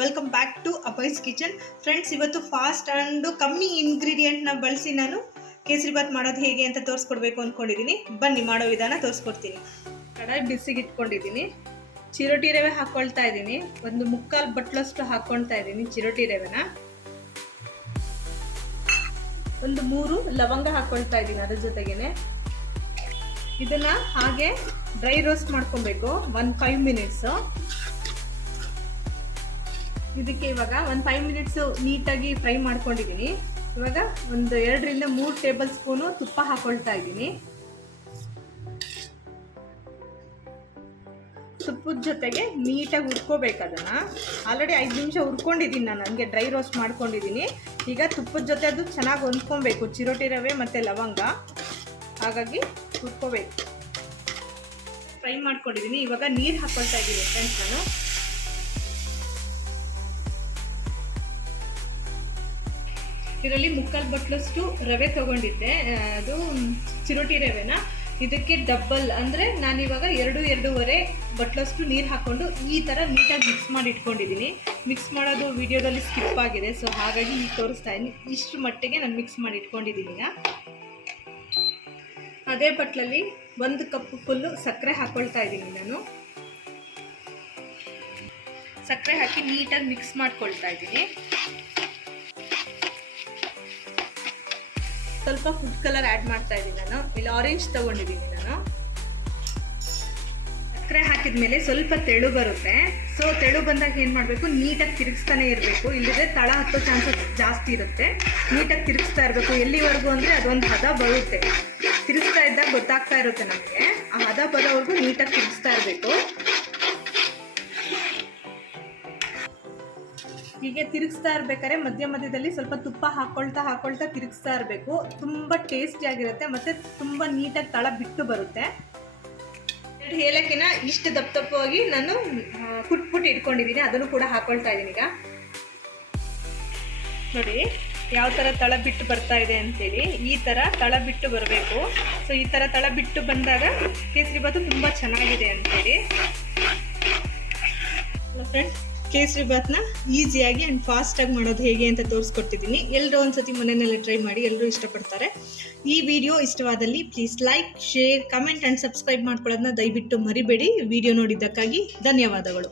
Welcome back to ಅಪೈಸ್ kitchen. Friends, ಇವತ್ತು fast and ಕಮ್ಮಿ ಇಂಗ್ರೀಡಿಯೆಂಟ್ನ ಬಳಸಿ ನಾನು ಕೇಸರಿಬಾತ್ ಮಾಡೋದು ಹೇಗೆ ಅಂತ ತೋರಿಸ್ಕೊಡ್ಬೇಕು ಅಂದ್ಕೊಂಡಿದ್ದೀನಿ. ಬನ್ನಿ ಮಾಡೋ ವಿಧಾನ ತೋರಿಸ್ಕೊಡ್ತೀನಿ. ಕಡಾಯಿ ಬಿಸಿಗೆ ಇಟ್ಕೊಂಡಿದ್ದೀನಿ. ಚಿರೋಟಿ ರವೆ ಹಾಕ್ಕೊಳ್ತಾ ಇದ್ದೀನಿ. ಒಂದು 3/4 ಬಟ್ಲಷ್ಟು ಹಾಕ್ಕೊಳ್ತಾ ಇದ್ದೀನಿ ಚಿರೋಟಿ ರವೆನ. ಒಂದು 3 ಲವಂಗ ಹಾಕ್ಕೊಳ್ತಾ ಇದ್ದೀನಿ ಅದ್ರ ಜೊತೆಗೇನೆ. ಇದನ್ನ ಹಾಗೆ ಡ್ರೈ ರೋಸ್ಟ್ ಮಾಡ್ಕೊಬೇಕು 5 ಮಿನಿಟ್ಸು. ಇದಕ್ಕೆ ಇವಾಗ 5 ಮಿನಿಟ್ಸ್ ನೀಟಾಗಿ ಫ್ರೈ ಮಾಡ್ಕೊಂಡಿದ್ದೀನಿ. ಇವಾಗ ಒಂದು 2 ರಿಂದ 3 ಟೇಬಲ್ ಸ್ಪೂನು ತುಪ್ಪ ಹಾಕೊಳ್ತಾ ಇದ್ದೀನಿ. ತುಪ್ಪದ ಜೊತೆಗೆ ನೀಟಾಗಿ ಹುರ್ಕೋಬೇಕು. ಅದನ್ನ ಆಲ್ರೆಡಿ 5 ನಿಮಿಷ ಹುರ್ಕೊಂಡಿದ್ದೀನಿ ನಾನು, ಹಂಗೆ ಡ್ರೈ ರೋಸ್ಟ್ ಮಾಡ್ಕೊಂಡಿದ್ದೀನಿ. ಈಗ ತುಪ್ಪದ ಜೊತೆ ಅದು ಚೆನ್ನಾಗಿ ಹೊಂದ್ಕೊಬೇಕು, ಚಿರೋಟಿ ರವೆ ಮತ್ತು ಲವಂಗ, ಹಾಗಾಗಿ ಹುರ್ಕೋಬೇಕು. ಫ್ರೈ ಮಾಡ್ಕೊಂಡಿದ್ದೀನಿ. ಇವಾಗ ನೀರು ಹಾಕೊಳ್ತಾ ಇದ್ದೀನಿ ಫ್ರೆಂಡ್ಸ್. ನಾನು ಇದರಲ್ಲಿ 3/4 ಬಟ್ಲಷ್ಟು ರವೆ ತೊಗೊಂಡಿದ್ದೆ, ಅದು ಚಿರೋಟಿ ರವೆನ. ಇದಕ್ಕೆ ಡಬ್ಬಲ್ ಅಂದರೆ ನಾನಿವಾಗ 2-2.5 ಬಟ್ಲಷ್ಟು ನೀರು ಹಾಕ್ಕೊಂಡು ಈ ಥರ ನೀಟಾಗಿ ಮಿಕ್ಸ್ ಮಾಡಿ ಇಟ್ಕೊಂಡಿದ್ದೀನಿ. ಮಿಕ್ಸ್ ಮಾಡೋದು ವಿಡಿಯೋದಲ್ಲಿ ಸ್ಕಿಪ್ ಆಗಿದೆ, ಸೊ ಹಾಗಾಗಿ ಈಗ ತೋರಿಸ್ತಾ ಇದ್ದೀನಿ. ಇಷ್ಟು ಮಟ್ಟಿಗೆ ನಾನು ಮಿಕ್ಸ್ ಮಾಡಿ ಇಟ್ಕೊಂಡಿದ್ದೀನಿ. ಈಗ ಅದೇ ಬಟ್ಲಲ್ಲಿ 1 ಕಪ್ ಫುಲ್ಲು ಸಕ್ಕರೆ ಹಾಕ್ಕೊಳ್ತಾ ಇದ್ದೀನಿ. ನಾನು ಸಕ್ಕರೆ ಹಾಕಿ ನೀಟಾಗಿ ಮಿಕ್ಸ್ ಮಾಡ್ಕೊಳ್ತಾ ಇದ್ದೀನಿ. ಸ್ವಲ್ಪ ಫುಡ್ ಕಲರ್ ಆ್ಯಡ್ ಮಾಡ್ತಾ ಇದ್ದೀನಿ. ನಾನು ಇಲ್ಲಿ ಆರೆಂಜ್ ತೊಗೊಂಡಿದ್ದೀನಿ. ನಾನು ಸಕ್ಕರೆ ಹಾಕಿದ್ಮೇಲೆ ಸ್ವಲ್ಪ ತೆಳು ಬರುತ್ತೆ. ಸೊ ತೆಳು ಬಂದಾಗ ಏನು ಮಾಡಬೇಕು, ನೀಟಾಗಿ ತಿರುಗಿಸ್ತಾನೆ ಇರಬೇಕು, ಇಲ್ಲದೆ ತಳ ಹತ್ತೋ ಚಾನ್ಸಸ್ ಜಾಸ್ತಿ ಇರುತ್ತೆ. ನೀಟಾಗಿ ತಿರುಗಿಸ್ತಾ ಇರಬೇಕು. ಎಲ್ಲಿವರೆಗೂ ಅಂದರೆ ಅದೊಂದು ಹದ ಬರುತ್ತೆ. ತಿರುಗಿಸ್ತಾ ಇದ್ದಾಗ ಗೊತ್ತಾಗ್ತಾ ಇರುತ್ತೆ ನಮಗೆ. ಆ ಹದ ಬರೋವರೆಗೂ ನೀಟಾಗಿ ತಿರುಗಿಸ್ತಾ ಇರಬೇಕು. ಹೀಗೆ ತಿರುಗಿಸ್ತಾ ಇರ್ಬೇಕಾದ್ರೆ ಮಧ್ಯ ಮಧ್ಯದಲ್ಲಿ ಸ್ವಲ್ಪ ತುಪ್ಪ ಹಾಕ್ಕೊಳ್ತಾ ತಿರುಗಿಸ್ತಾ ಇರಬೇಕು. ತುಂಬ ಟೇಸ್ಟಿಯಾಗಿರುತ್ತೆ ಮತ್ತು ತುಂಬ ನೀಟಾಗಿ ತಳ ಬಿಟ್ಟು ಬರುತ್ತೆ. 2 ಏಲಕ್ಕಿನ ಇಷ್ಟು ದಪ್ಪವಾಗಿ ನಾನು ಕುಟ್ಬಿಟ್ಟು ಇಟ್ಕೊಂಡಿದ್ದೀನಿ, ಅದನ್ನು ಕೂಡ ಹಾಕ್ಕೊಳ್ತಾ ಇದ್ದೀನಿ. ಈಗ ನೋಡಿ ಯಾವ ಥರ ತಳ ಬಿಟ್ಟು ಬರ್ತಾ ಇದೆ ಅಂತೇಳಿ. ಈ ಥರ ತಳ ಬಿಟ್ಟು ಬರಬೇಕು. ಸೊ ಈ ಥರ ತಳ ಬಿಟ್ಟು ಬಂದಾಗ ಕೇಸರಿಬಾತು ತುಂಬ ಚೆನ್ನಾಗಿದೆ ಅಂತೇಳಿ. ಫ್ರೆಂಡ್ಸ್, ಕೇಸರಿಬಾತ್ನ ಈಸಿಯಾಗಿ ಆ್ಯಂಡ್ ಫಾಸ್ಟಾಗಿ ಮಾಡೋದು ಹೇಗೆ ಅಂತ ತೋರಿಸ್ಕೊಟ್ಟಿದ್ದೀನಿ. ಎಲ್ಲರೂ ಒಂದ್ಸತಿ ಮನೆಯಲ್ಲೇ ಟ್ರೈ ಮಾಡಿ, ಎಲ್ಲರೂ ಇಷ್ಟಪಡ್ತಾರೆ. ಈ ವಿಡಿಯೋ ಇಷ್ಟವಾದಲ್ಲಿ please like, share, comment and subscribe ಮಾಡ್ಕೊಳ್ಳೋದನ್ನ ದಯವಿಟ್ಟು ಮರಿಬೇಡಿ. ವಿಡಿಯೋ ನೋಡಿದ್ದಕ್ಕಾಗಿ ಧನ್ಯವಾದಗಳು.